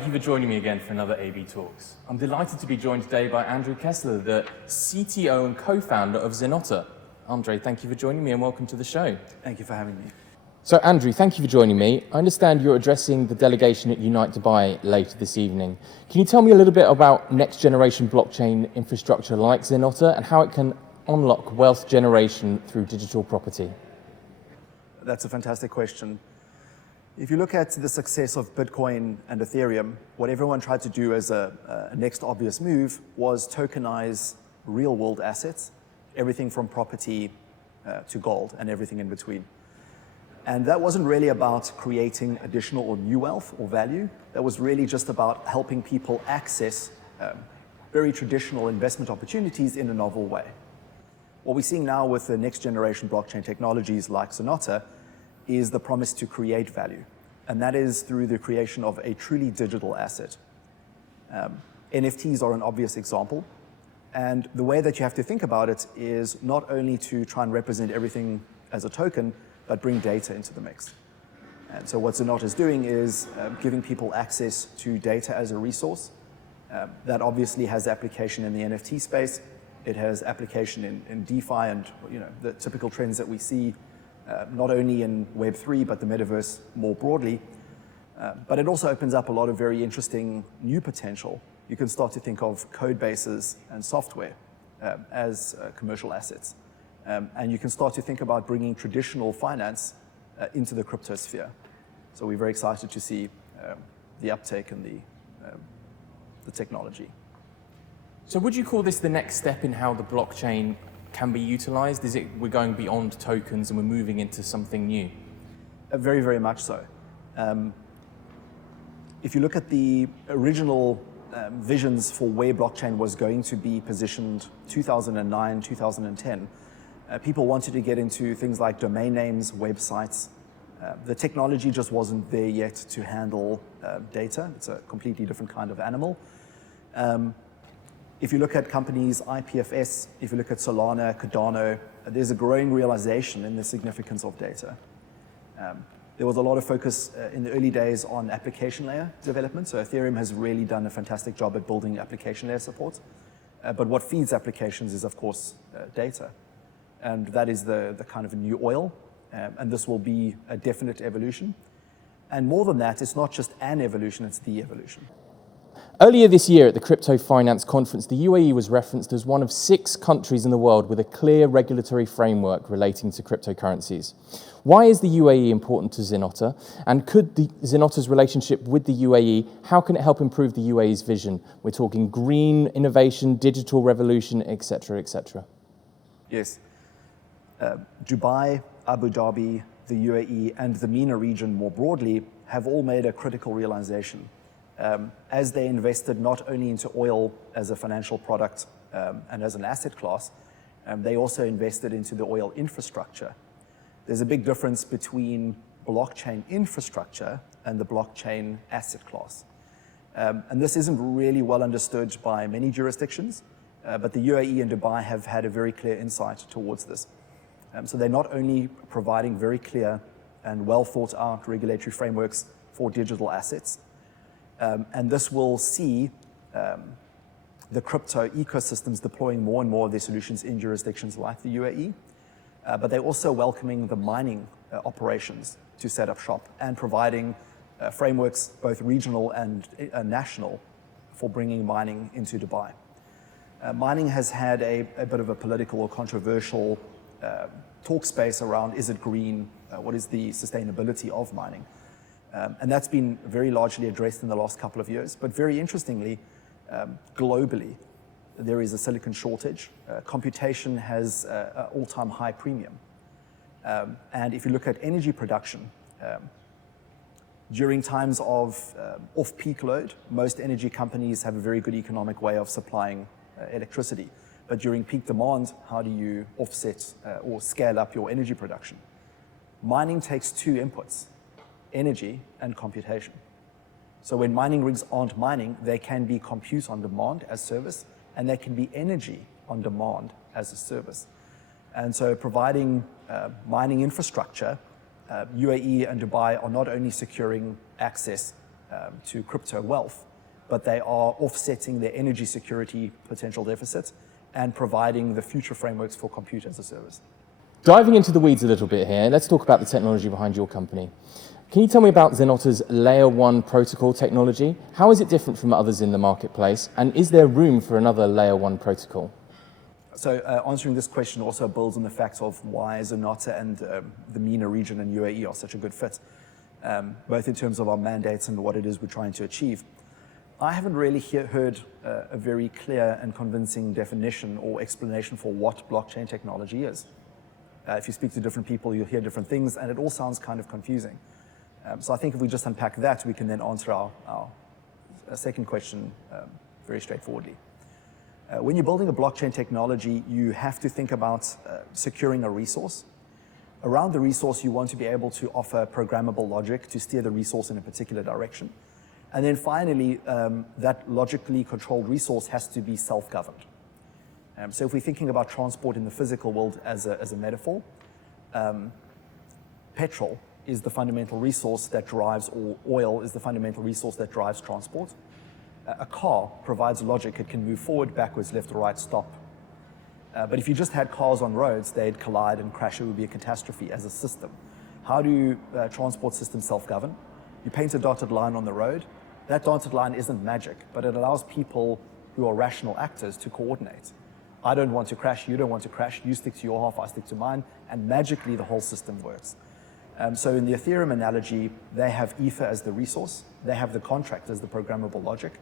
thank you for joining me again for another AB Talks. I'm delighted to be joined today by Andrew Kessler, the CTO and co-founder of Zenotta. Andre, thank you for joining me and welcome to the show. Thank you for having me. So Andrew, thank you for joining me. I understand you're addressing the delegation at Unite Dubai later this evening. Can you tell me a little bit about next generation blockchain infrastructure like Zenotta and how it can unlock wealth generation through digital property? That's a fantastic question. If you look at the success of Bitcoin and Ethereum, what everyone tried to do as a next obvious move was tokenize real world assets, everything from property to gold and everything in between. And that wasn't really about creating additional or new wealth or value. That was really just about helping people access very traditional investment opportunities in a novel way. What we're seeing now with the next generation blockchain technologies like Zenotta is the promise to create value. And that is through the creation of a truly digital asset. NFTs are an obvious example. And the way that you have to think about it is not only to try and represent everything as a token, but bring data into the mix. And so what Zenotta is doing is giving people access to data as a resource. That obviously has application in the NFT space. It has application in DeFi and the typical trends that we see not only in Web3, but the metaverse more broadly. But it also opens up a lot of very interesting new potential. You can start to think of code bases and software as commercial assets. And you can start to think about bringing traditional finance into the crypto sphere. So we're very excited to see the uptake and the technology. So would you call this the next step in how the blockchain can be utilized? Is it we're going beyond tokens and we're moving into something new? Very, very much so. If you look at the original visions for where blockchain was going to be positioned 2009, 2010, people wanted to get into things like domain names, websites. The technology just wasn't there yet to handle data. It's a completely different kind of animal. If you look at companies, IPFS, if you look at Solana, Cardano, there's a growing realization in the significance of data. There was a lot of focus in the early days on application layer development. So Ethereum has really done a fantastic job at building application layer support. But what feeds applications is, of course, data. And that is the kind of new oil. And this will be a definite evolution. And more than that, it's not just an evolution, it's the evolution. Earlier this year at the Crypto Finance Conference, the UAE was referenced as one of 6 countries in the world with a clear regulatory framework relating to cryptocurrencies. Why is the UAE important to Zenotta? And could Zenotta's relationship with the UAE, how can it help improve the UAE's vision? We're talking green innovation, digital revolution, etc., etc. Yes. Dubai, Abu Dhabi, the UAE, and the MENA region more broadly have all made a critical realization. As they invested not only into oil as a financial product and as an asset class, they also invested into the oil infrastructure. There's a big difference between blockchain infrastructure and the blockchain asset class. And this isn't really well understood by many jurisdictions, but the UAE and Dubai have had a very clear insight towards this. So they're not only providing very clear and well thought out regulatory frameworks for digital assets, and this will see the crypto ecosystems deploying more and more of their solutions in jurisdictions like the UAE, but they're also welcoming the mining operations to set up shop and providing frameworks, both regional and national, for bringing mining into Dubai. Mining has had a bit of a political or controversial talk space around, is it green? What is the sustainability of mining? And that's been very largely addressed in the last couple of years. But very interestingly, globally, there is a silicon shortage. Computation has an all-time high premium. And if you look at energy production, during times of off-peak load, most energy companies have a very good economic way of supplying electricity. But during peak demand, how do you offset or scale up your energy production? Mining takes 2 inputs, energy and computation. So when mining rigs aren't mining, they can be compute on demand as service, and they can be energy on demand as a service. And so providing mining infrastructure, UAE and Dubai are not only securing access to crypto wealth, but they are offsetting their energy security potential deficit and providing the future frameworks for compute as a service. Diving into the weeds a little bit here, let's talk about the technology behind your company. Can you tell me about Zenotta's Layer 1 protocol technology? How is it different from others in the marketplace? And is there room for another Layer 1 protocol? So answering this question also builds on the fact of why Zenotta and the MENA region and UAE are such a good fit, both in terms of our mandates and what it is we're trying to achieve. I haven't really heard a very clear and convincing definition or explanation for what blockchain technology is. If you speak to different people, you'll hear different things, and it all sounds kind of confusing. So I think if we just unpack that, we can then answer our second question very straightforwardly. When you're building a blockchain technology, you have to think about securing a resource. Around the resource, you want to be able to offer programmable logic to steer the resource in a particular direction. And then finally, that logically controlled resource has to be self-governed. So if we're thinking about transport in the physical world as a metaphor, petrol is the fundamental resource that drives, or oil is the fundamental resource that drives transport. A car provides logic. It can move forward, backwards, left or right, stop. But if you just had cars on roads, they'd collide and crash. It would be a catastrophe as a system. How do transport systems self-govern? You paint a dotted line on the road. That dotted line isn't magic, but it allows people who are rational actors to coordinate. I don't want to crash, you don't want to crash, you stick to your half, I stick to mine, and magically the whole system works. So in the Ethereum analogy, they have Ether as the resource, they have the contract as the programmable logic,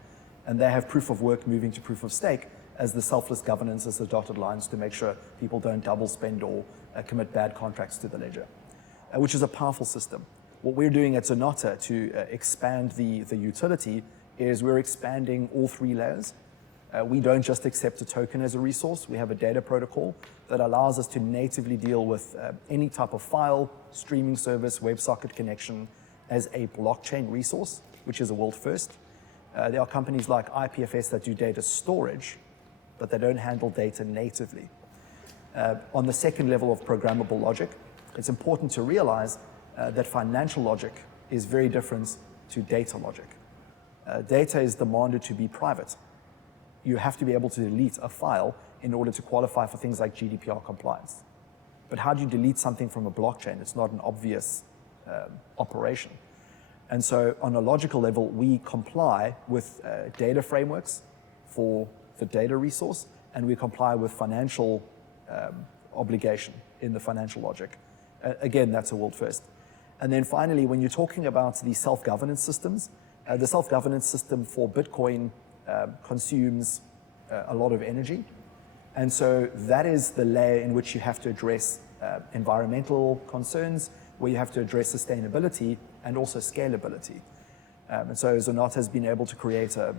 and they have proof of work moving to proof of stake as the selfless governance, as the dotted lines to make sure people don't double spend or commit bad contracts to the ledger, which is a powerful system. What we're doing at Zenotta to expand the utility is we're expanding all three layers. We don't just accept a token as a resource. We have a data protocol that allows us to natively deal with any type of file, streaming service, WebSocket connection as a blockchain resource, which is a world first. There are companies like IPFS that do data storage, but they don't handle data natively. On the second level of programmable logic, it's important to realize that financial logic is very different to data logic. Data is demanded to be private. You have to be able to delete a file in order to qualify for things like GDPR compliance. But how do you delete something from a blockchain? It's not an obvious operation. And so on a logical level, we comply with data frameworks for the data resource, and we comply with financial obligation in the financial logic. Again, that's a world first. And then finally, when you're talking about the self-governance systems, the self-governance system for Bitcoin consumes a lot of energy. And so that is the layer in which you have to address environmental concerns, where you have to address sustainability and also scalability. And so Zenotta has been able to create a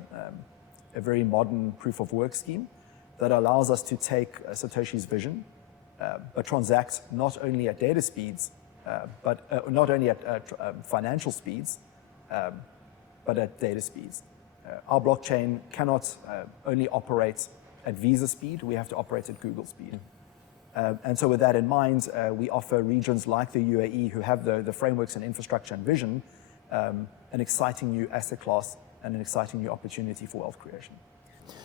very modern proof of work scheme that allows us to take Satoshi's vision, but transact not only at data speeds, but not only at financial speeds, but at data speeds. Our blockchain cannot only operate at Visa speed, we have to operate at Google speed. And so with that in mind, we offer regions like the UAE who have the frameworks and infrastructure and vision, an exciting new asset class and an exciting new opportunity for wealth creation.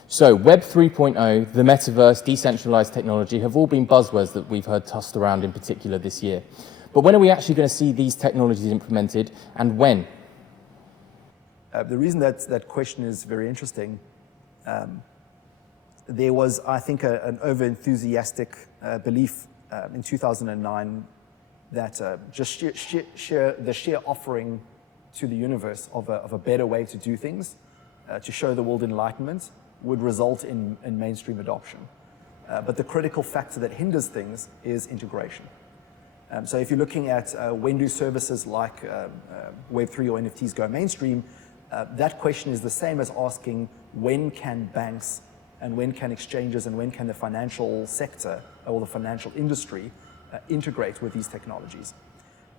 So Web 3.0, the metaverse, decentralized technology have all been buzzwords that we've heard tossed around in particular this year. But when are we actually going to see these technologies implemented, and when? The reason that question is very interesting, there was, I think, an over-enthusiastic belief in 2009 that just the sheer offering to the universe of a better way to do things, to show the world enlightenment, would result in mainstream adoption. But the critical factor that hinders things is integration. So if you're looking at when do services like Web3 or NFTs go mainstream, that question is the same as asking when can banks and when can exchanges and when can the financial sector or the financial industry integrate with these technologies.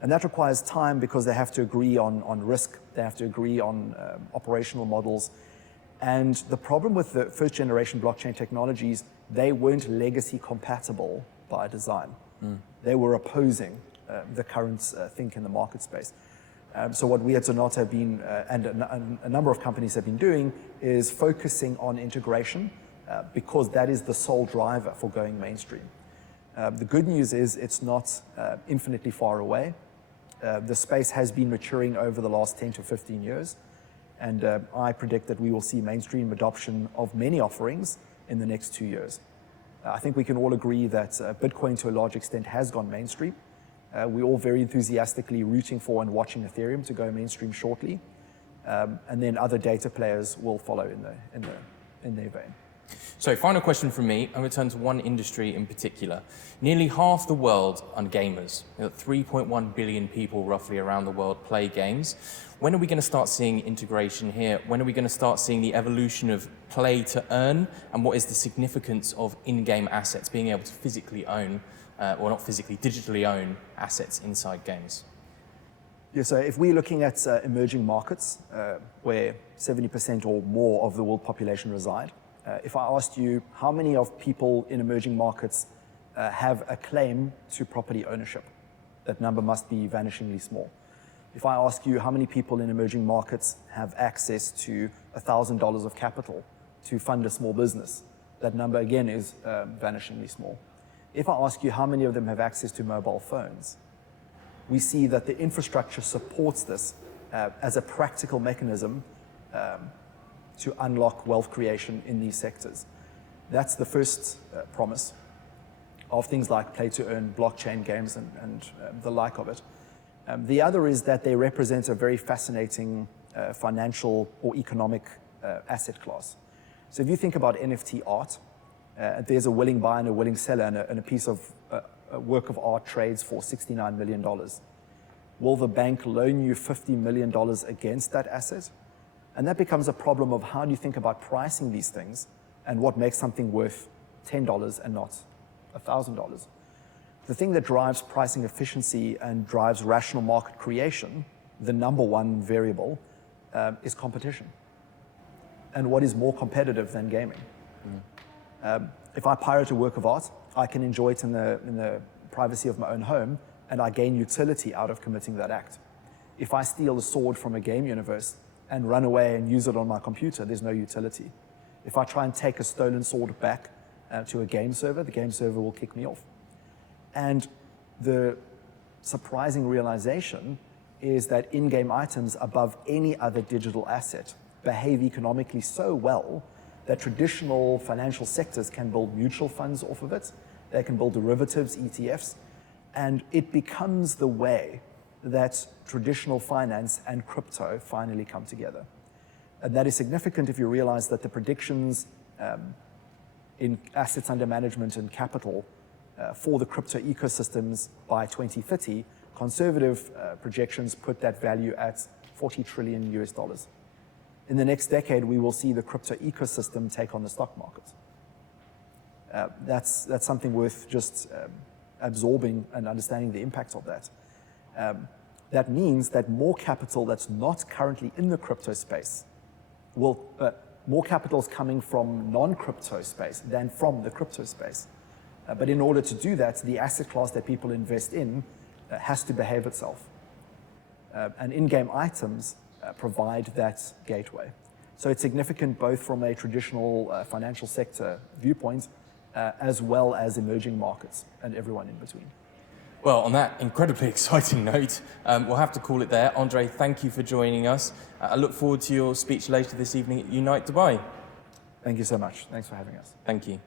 And that requires time because they have to agree on risk, they have to agree on operational models. And the problem with the first generation blockchain technologies, they weren't legacy compatible by design. They were opposing the current think in the market space. So what we at Zenotta have been, and a number of companies have been doing, is focusing on integration because that is the sole driver for going mainstream. The good news is it's not infinitely far away. The space has been maturing over the last 10 to 15 years, and I predict that we will see mainstream adoption of many offerings in the next 2 years. I think we can all agree that Bitcoin to a large extent has gone mainstream. We're all very enthusiastically rooting for and watching Ethereum to go mainstream shortly, and then other data players will follow in their vein. So final question from me, I'm going to turn to one industry in particular. Nearly half the world are gamers. 3.1 billion people roughly around the world play games. When are we going to start seeing integration here? When are we going to start seeing the evolution of play to earn? And what is the significance of in-game assets, being able to physically own, or not physically, digitally own assets inside games? Yeah, so if we're looking at emerging markets where 70% or more of the world population reside, if I asked you how many of people in emerging markets have a claim to property ownership, that number must be vanishingly small. If I ask you how many people in emerging markets have access to $1,000 of capital to fund a small business, that number again is vanishingly small. If I ask you how many of them have access to mobile phones, we see that the infrastructure supports this as a practical mechanism to unlock wealth creation in these sectors. That's the first promise of things like play-to-earn, blockchain games, and the like of it. The other is that they represent a very fascinating financial or economic asset class. So if you think about NFT art, there's a willing buyer and a willing seller, and a piece of a work of art trades for $69 million. Will the bank loan you $50 million against that asset? And that becomes a problem of how do you think about pricing these things and what makes something worth $10 and not $1,000. The thing that drives pricing efficiency and drives rational market creation, the number one variable, is competition. And what is more competitive than gaming? If I pirate a work of art, I can enjoy it in the privacy of my own home, and I gain utility out of committing that act. If I steal a sword from a game universe and run away and use it on my computer, there's no utility. If I try and take a stolen sword back to a game server, the game server will kick me off. And the surprising realization is that in-game items above any other digital asset behave economically so well that traditional financial sectors can build mutual funds off of it. They can build derivatives, ETFs, and it becomes the way that traditional finance and crypto finally come together. And that is significant if you realize that the predictions in assets under management and capital for the crypto ecosystems by 2030, conservative projections put that value at $40 trillion US. In the next decade, we will see the crypto ecosystem take on the stock market. That's something worth just absorbing and understanding the impact of that. That means that more capital that's not currently in the crypto space more capital is coming from non-crypto space than from the crypto space. But in order to do that, the asset class that people invest in has to behave itself. And in-game items provide that gateway. So it's significant both from a traditional financial sector viewpoint as well as emerging markets and everyone in between. Well, on that incredibly exciting note, we'll have to call it there. Andre, thank you for joining us. I look forward to your speech later this evening at Unite Dubai. Thank you so much. Thanks for having us. Thank you.